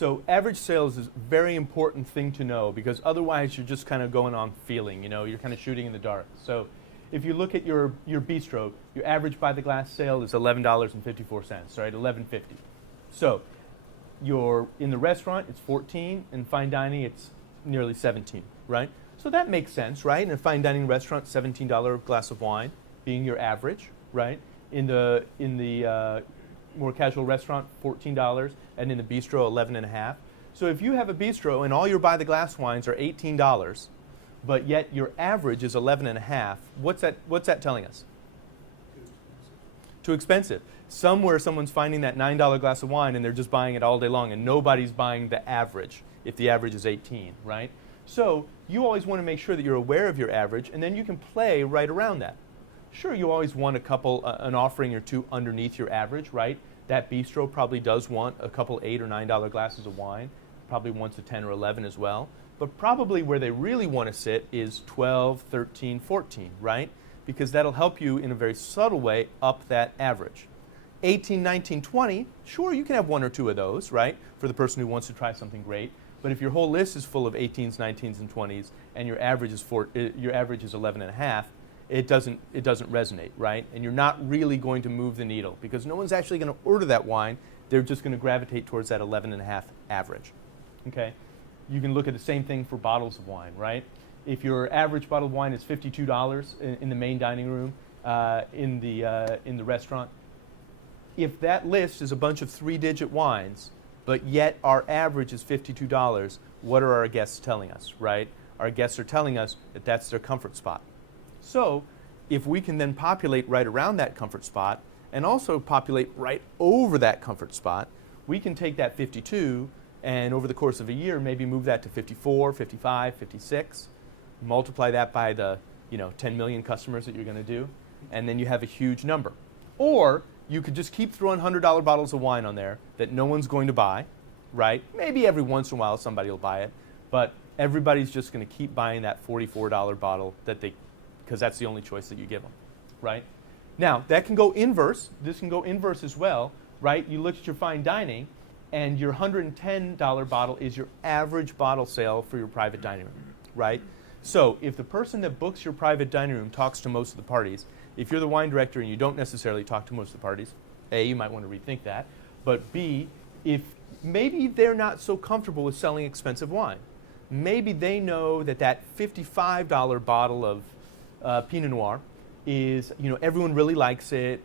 So average sales is a very important thing to know because otherwise you're just kind of going on feeling, you're kind of shooting in the dark. So if you look at your bistro, your average by the glass sale is $11.54, right? $11.50. So you're in the restaurant, it's 14, in fine dining, it's nearly 17, right? So that makes sense, right? In a fine dining restaurant, $17 glass of wine being your average, right? In the more casual restaurant, $14, and in the bistro, 11.5. So if you have a bistro and all your by the glass wines are $18, but yet your average is 11.5, what's that telling us? Too expensive. Somewhere someone's finding that $9 glass of wine and they're just buying it all day long, and nobody's buying the average if the average is 18, right? So you always want to make sure that you're aware of your average, and then you can play right around that. Sure, you always want an offering or two underneath your average, right? That bistro probably does want a couple $8 or $9 glasses of wine, probably wants a 10 or 11 as well. But probably where they really want to sit is 12, 13, 14, right? Because that'll help you in a very subtle way up that average. 18, 19, 20, sure, you can have one or two of those, right? For the person who wants to try something great. But if your whole list is full of 18s, 19s, and 20s, and your average is 11.5, it doesn't resonate, right? And you're not really going to move the needle because no one's actually going to order that wine. They're just going to gravitate towards that 11.5 average. Okay? You can look at the same thing for bottles of wine, right? If your average bottle of wine is $52 in the main dining room in the restaurant, if that list is a bunch of 3-digit wines, but yet our average is $52, what are our guests telling us, right? Our guests are telling us that that's their comfort spot. So if we can then populate right around that comfort spot and also populate right over that comfort spot, we can take that 52 and over the course of a year maybe move that to 54, 55, 56, multiply that by the 10 million customers that you're going to do, and then you have a huge number. Or you could just keep throwing $100 bottles of wine on there that no one's going to buy, right? Maybe every once in a while somebody will buy it, but everybody's just going to keep buying that $44 bottle because that's the only choice that you give them, right? Now, that can go inverse. This can go inverse as well, right? You look at your fine dining, and your $110 bottle is your average bottle sale for your private dining room, right? So if the person that books your private dining room talks to most of the parties, if you're the wine director and you don't necessarily talk to most of the parties, A, you might want to rethink that, but B, if maybe they're not so comfortable with selling expensive wine, maybe they know that $55 bottle of Pinot Noir is, everyone really likes it,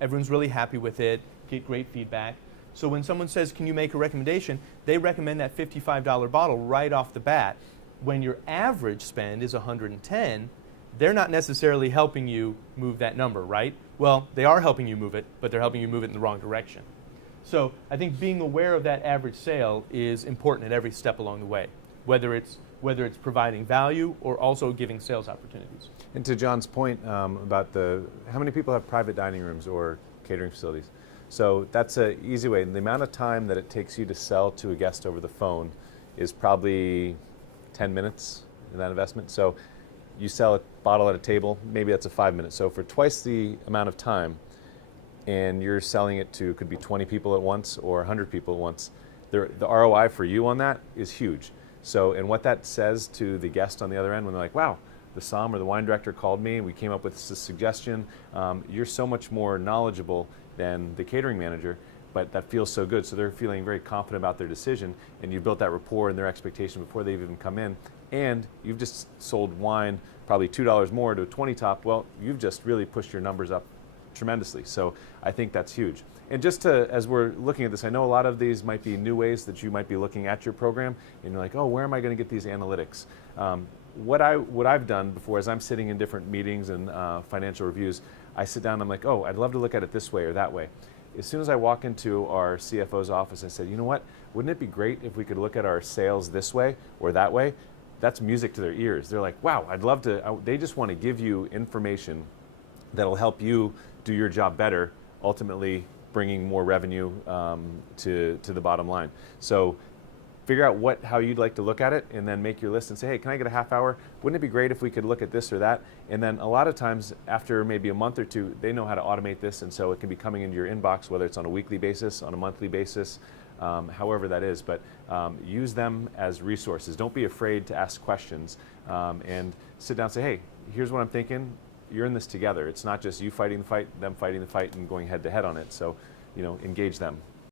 everyone's really happy with it, get great feedback. So when someone says, can you make a recommendation, they recommend that $55 bottle right off the bat. When your average spend is $110, they're not necessarily helping you move that number, right? Well, they are helping you move it, but they're helping you move it in the wrong direction. So I think being aware of that average sale is important at every step along the way, whether it's providing value or also giving sales opportunities. And to John's point about how many people have private dining rooms or catering facilities? So that's an easy way. And the amount of time that it takes you to sell to a guest over the phone is probably 10 minutes in that investment. So you sell a bottle at a table, maybe that's a 5 minutes. So for twice the amount of time, and you're selling it to, could be 20 people at once or 100 people at once, the ROI for you on that is huge. So, and what that says to the guest on the other end when they're like, wow, the SOM or the wine director called me, we came up with this suggestion, you're so much more knowledgeable than the catering manager, but that feels so good. So they're feeling very confident about their decision, and you built that rapport and their expectation before they've even come in, and you've just sold wine probably $2 more to a 20 top. Well, you've just really pushed your numbers up tremendously. So I think that's huge. And just as we're looking at this, I know a lot of these might be new ways that you might be looking at your program, and you're like, oh, where am I going to get these analytics? What I've done before is I'm sitting in different meetings and financial reviews, I sit down and I'm like, oh, I'd love to look at it this way or that way. As soon as I walk into our CFO's office, I said, you know what, wouldn't it be great if we could look at our sales this way or that way? That's music to their ears. They're like, wow, I'd love to, they just want to give you information that'll help you do your job better, ultimately bringing more revenue to the bottom line. So figure out how you'd like to look at it, and then make your list and say, hey, can I get a half hour? Wouldn't it be great if we could look at this or that? And then a lot of times after maybe a month or two, they know how to automate this, and so it can be coming into your inbox, whether it's on a weekly basis, on a monthly basis, however that is. But use them as resources. Don't be afraid to ask questions, and sit down and say, hey, here's what I'm thinking. You're in this together. It's not just you fighting the fight, them fighting the fight, and going head to head on it. So, engage them.